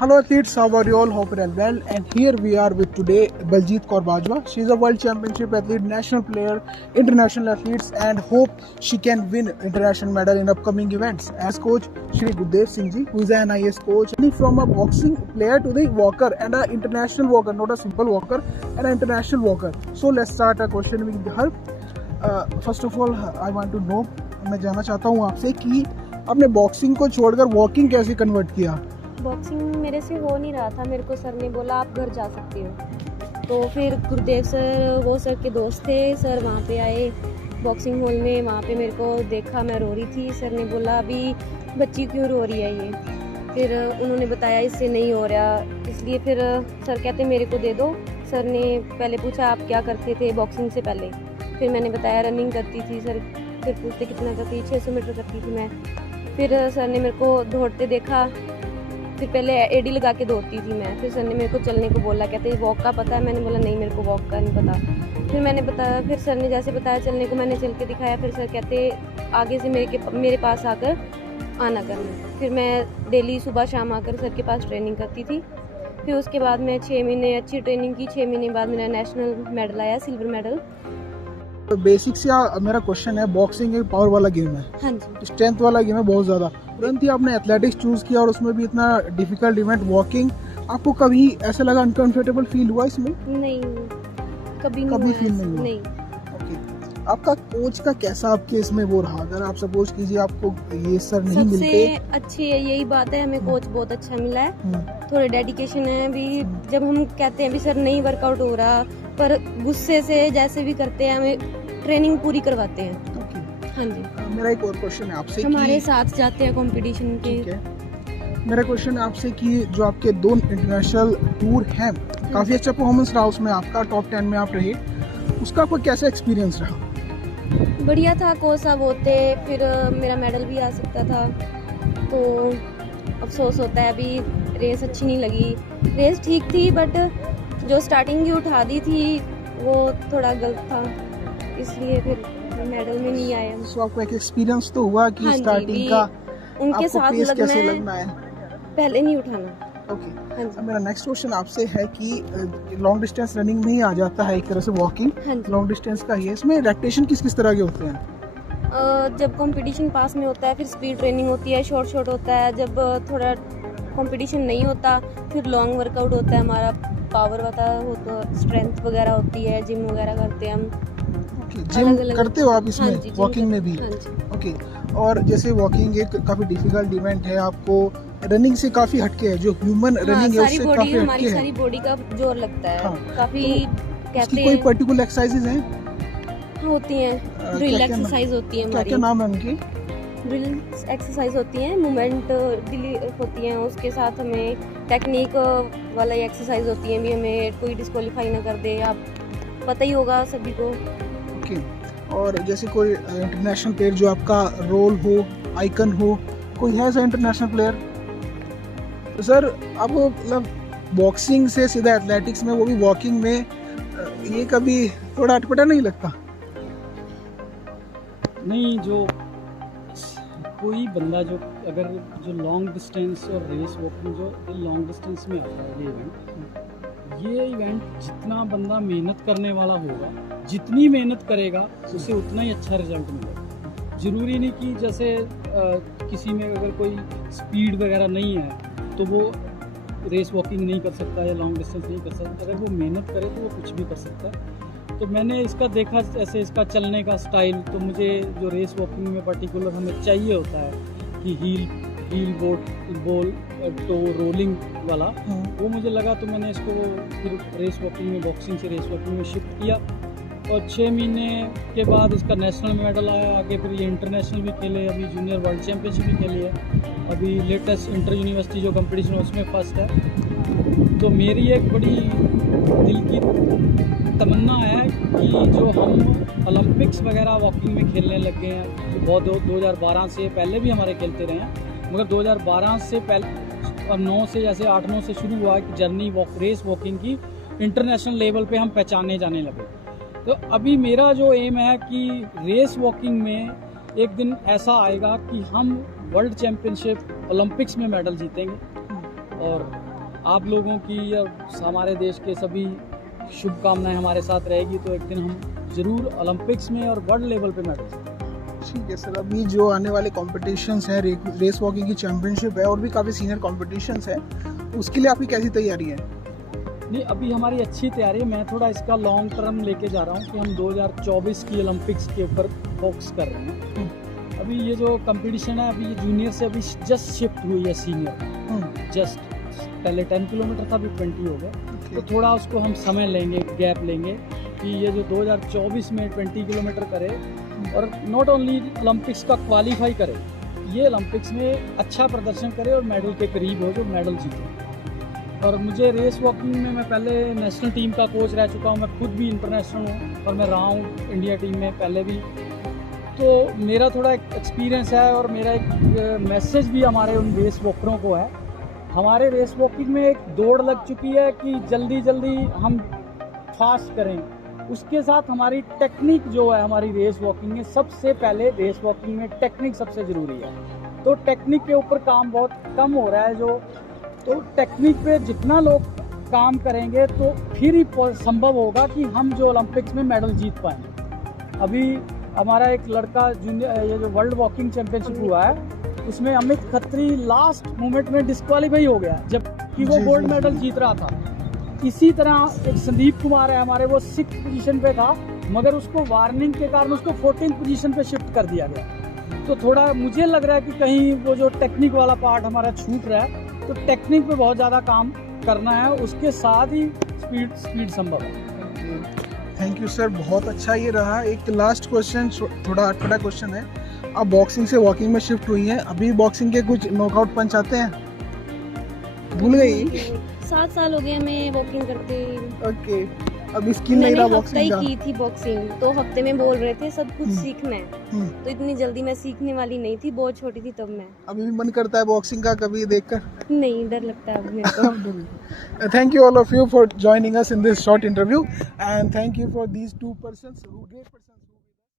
Hello athletes, how are you all? Hope you're well. And here we are with today Baljeet Kaur Bajwa. She is a world championship athlete, national player, international athletes, and hope she can win international medal in upcoming events. As coach Shri Gurdev Singh ji, who is an NIS coach, from a boxing player to the walker and an international walker, not a simple walker, and an international walker. So let's start a question with her. First of all, I want to know, मैं जानना चाहता हूँ आपसे कि आपने boxing को छोड़कर walking कैसे कन्वर्ट किया? बॉक्सिंग मेरे से हो नहीं रहा था। मेरे को सर ने बोला आप घर जा सकती हो। तो फिर गुरुदेव सर, वो सर के दोस्त थे, सर वहाँ पे आए बॉक्सिंग हॉल में। वहाँ पे मेरे को देखा, मैं रो रही थी। सर ने बोला अभी बच्ची क्यों रो रही है ये। फिर उन्होंने बताया इससे नहीं हो रहा, इसलिए फिर सर कहते मेरे को दे दो। सर ने पहले पूछा आप क्या करते थे बॉक्सिंग से पहले। फिर मैंने बताया रनिंग करती थी। सर फिर पूछते कितना करती, 600 मीटर करती थी मैं। फिर सर ने मेरे को दौड़ते देखा। फिर पहले एडी लगा के दौड़ती थी मैं। फिर सर ने मेरे को चलने को बोला, कहते वॉक का पता है? मैंने बोला नहीं, मेरे को वॉक का नहीं पता। फिर मैंने बताया, फिर सर ने जैसे बताया चलने को, मैंने चल के दिखाया। फिर सर कहते आगे से मेरे पास आकर आना करना। फिर मैं डेली सुबह शाम आकर सर के पास ट्रेनिंग करती थी। फिर उसके बाद मैं 6 महीने अच्छी ट्रेनिंग की। 6 महीने बाद मेरा नेशनल मेडल आया, सिल्वर मेडल। तो बेसिक से मेरा क्वेश्चन है, बॉक्सिंग एक पावर वाला गेम है, हाँ जी, स्ट्रेंथ वाला गेम है बहुत ज़्यादा। तुरंत ही आपने एथलेटिक्स चूज़ किया और उसमें भी इतना डिफिकल्ट इवेंट वॉकिंग, आपको कभी ऐसा लगा अनकंफर्टेबल फील हुआ इसमें? नहीं, कभी फील नहीं हुआ? नहीं। ओके, आपका कोच का कैसा आपके इसमें वो रहा? अगर आप सपोज कीजिए आपको ये सर नहीं मिलते। सबसे अच्छी है यही बात है, हमें कोच बहुत अच्छा मिला है। थोड़े डेडिकेशन है अभी। जब हम कहते हैं अभी सर नहीं वर्कआउट हो रहा, पर गुस्से से जैसे भी करते हैं हमें ट्रेनिंग पूरी करवाते हैं। हाँ जी। मेरा एक और क्वेश्चन है आपसे, हमारे साथ जाते हैं कंपटीशन के। ठीक है, मेरा क्वेश्चन है आपसे कि जो आपके 2 इंटरनेशनल टूर हैं, काफ़ी अच्छा परफॉर्मेंस रहा उसमें आपका, टॉप 10 में आप रहे, उसका आपको कैसा एक्सपीरियंस रहा? बढ़िया था, कोच साहब होते फिर मेरा मेडल भी आ सकता था। तो अफसोस होता है अभी रेस अच्छी नहीं लगी। रेस ठीक थी बट जो स्टार्टिंग की उठा दी थी वो थोड़ा गलत था, इसलिए फिर मेडल में नहीं आया। तो आपको एक एक्सपीरियंस तो हुआ कि स्टार्टिंग का उनके साथ लगना है, पहले नहीं उठाना। ओके। हाँ, मेरा नेक्स्ट क्वेश्चन आपसे है कि लॉन्ग डिस्टेंस रनिंग में ही आ जाता है एक तरह से वॉकिंग, लॉन्ग डिस्टेंस का ही है। इसमें रेक्टेशन किस तरह के होते हैं? जब कंपटीशन पास में होता है फिर स्पीड ट्रेनिंग होती है, शॉर्ट होता है। जब थोड़ा कंपटीशन नहीं होता फिर लॉन्ग वर्कआउट होता है हमारा, पावर वाला हो तो स्ट्रेंथ वगैरह होती है, जिम वगैरह करते हैं हम। जिम करते हो आप इसमें? हाँ जी, वॉकिंग में भी? हाँ जी। ओके। और जैसे वॉकिंग एक काफी डिफिकल्ट इवेंट है, आपको रनिंग से काफी हटके है, जो ह्यूमन रनिंग है उससे काफी हटके हमारी है। सारी बॉडी का जोर लगता है। हाँ, काफी तो कहते कोई हैं पर्टिकुलर एक्सरसाइजेज हैं? होती हैं, ड्रिल एक्सरसाइज होती है हमारी। क्या नाम है उनकी? ड्रिल एक्सरसाइज होती है, मूवमेंट होती हैं, उसके साथ हमें टेक्निक वाला एक्सरसाइज होती है भी, हमें कोई डिस्क्वालीफाई ना कर दे। आप पता ही होगा सभी को। ओके। और जैसे कोई इंटरनेशनल प्लेयर जो आपका रोल हो, आइकन हो, कोई है ऐसा इंटरनेशनल प्लेयर? तो सर आपको मतलब बॉक्सिंग से सीधा एथलेटिक्स में, वो भी वॉकिंग में, ये कभी थोड़ा अटपटा नहीं लगता? नहीं, जो कोई बंदा जो अगर जो लॉन्ग डिस्टेंस और रेस वॉकिंग जो लॉन्ग डिस्टेंस में आता है ये इवेंट जितना बंदा मेहनत करने वाला होगा, जितनी मेहनत करेगा उसे उतना ही अच्छा रिजल्ट मिलेगा। ज़रूरी नहीं कि जैसे किसी में अगर कोई स्पीड वगैरह नहीं है तो वो रेस वॉकिंग नहीं कर सकता या लॉन्ग डिस्टेंस नहीं कर सकता। अगर वो मेहनत करे तो वो कुछ भी कर सकता है। तो मैंने इसका देखा ऐसे इसका चलने का स्टाइल, तो मुझे जो रेस वॉकिंग में पर्टिकुलर हमें चाहिए होता है कि हील बॉल तो रोलिंग वाला, वो मुझे लगा तो मैंने इसको फिर रेस वॉकिंग में, बॉक्सिंग से रेस वॉकिंग में शिफ्ट किया। और 6 महीने के बाद इसका नेशनल मेडल आया। आगे फिर ये इंटरनेशनल भी खेले, अभी जूनियर वर्ल्ड चैम्पियनशिप भी खेली है। अभी लेटेस्ट इंटर यूनिवर्सिटी जो कंपटीशन है उसमें फर्स्ट है। तो मेरी एक बड़ी दिल की तमन्ना है कि जो हम ओलंपिक्स वगैरह वॉकिंग में खेलने लग गए हैं, जो बहुत 2012 से पहले भी हमारे खेलते रहे हैं, मगर 2012 से पहले और 9 से जैसे 8-9 से शुरू हुआ कि जर्नी रेस वॉकिंग की इंटरनेशनल लेवल पे हम पहचाने जाने लगे। तो अभी मेरा जो एम है कि रेस वॉकिंग में एक दिन ऐसा आएगा कि हम वर्ल्ड चैम्पियनशिप, ओलंपिक्स में मेडल जीतेंगे और आप लोगों की या हमारे देश के सभी शुभकामनाएं हमारे साथ रहेगी तो एक दिन हम जरूर ओलंपिक्स में और वर्ल्ड लेवल पे मेडल। ठीक है सर, अभी जो आने वाले कॉम्पिटिशन्स हैं, रेस वॉकिंग की चैंपियनशिप है और भी काफ़ी सीनियर कॉम्पिटिशन्स हैं, उसके लिए आपकी कैसी तैयारी है? नहीं, अभी हमारी अच्छी तैयारी है। मैं थोड़ा इसका लॉन्ग टर्म लेके जा रहा हूँ कि हम 2024 की ओलंपिक्स के ऊपर फोकस कर रहे हैं। अभी ये जो कंपटीशन है, अभी ये जूनियर से अभी जस्ट शिफ्ट हुई है सीनियर, जस्ट पहले 10 किलोमीटर था, अभी 20 हो गया। तो थोड़ा उसको हम समय लेंगे, गैप लेंगे कि ये जो 2024 में 20 किलोमीटर करे और नॉट ओनली ओलंपिक्स का क्वालिफाई करे, ये ओलंपिक्स में अच्छा प्रदर्शन करे और मेडल के करीब हो, जो मेडल जीते। और मुझे रेस वॉकिंग में मैं पहले नेशनल टीम का कोच रह चुका हूँ, मैं खुद भी इंटरनेशनल हूँ और मैं रहा हूँ इंडिया टीम में पहले भी। तो मेरा थोड़ा एक एक्सपीरियंस है और मेरा एक मैसेज भी हमारे उन रेस वॉकरों को है। हमारे रेस वॉकिंग में एक दौड़ लग चुकी है कि जल्दी जल्दी हम फास्ट करें, उसके साथ हमारी टेक्निक जो है, हमारी रेस वॉकिंग में सबसे पहले रेस वॉकिंग में टेक्निक सबसे ज़रूरी है। तो टेक्निक के ऊपर काम बहुत कम हो रहा है, तो टेक्निक पे जितना लोग काम करेंगे तो फिर ही संभव होगा कि हम जो ओलंपिक्स में मेडल जीत पाएंगे। अभी हमारा एक लड़का जूनियर, ये जो वर्ल्ड वॉकिंग चैंपियनशिप हुआ है, उसमें अमित खत्री लास्ट मोमेंट में डिस्क्वालीफाई हो गया जबकि वो गोल्ड मेडल जीत रहा था। इसी तरह एक संदीप कुमार है हमारे, वो 6th पोजीशन पे था मगर उसको वार्निंग के कारण उसको 14th पोजीशन पे शिफ्ट कर दिया गया। तो थोड़ा मुझे लग रहा है कि कहीं वो जो टेक्निक वाला पार्ट हमारा छूट रहा है, तो टेक्निक पे बहुत ज़्यादा काम करना है, उसके साथ ही स्पीड संभव है। थैंक यू सर, बहुत अच्छा ये रहा। एक लास्ट क्वेश्चन, थोड़ा अटपटा क्वेश्चन है। आप बॉक्सिंग से वॉकिंग में शिफ्ट हुई हैं, अभी बॉक्सिंग के कुछ नॉकआउट पंच आते हैं? भूल गई? 7 साल हो गए मैं वॉकिंग करते। ओके, अभी स्किल नहीं रहा बॉक्सिंग का। की थी बॉक्सिंग, तो हफ्ते में बोल रहे थे सब कुछ सीखना है, तो इतनी जल्दी मैं सीखने वाली नहीं थी, बहुत छोटी थी तब मैं। अभी भी मन करता है बॉक्सिंग का कभी देखकर? नहीं, डर लगता है अब मेरे को। Thank you all of you for joining us in this short interview, and thank you for these two persons who great persons.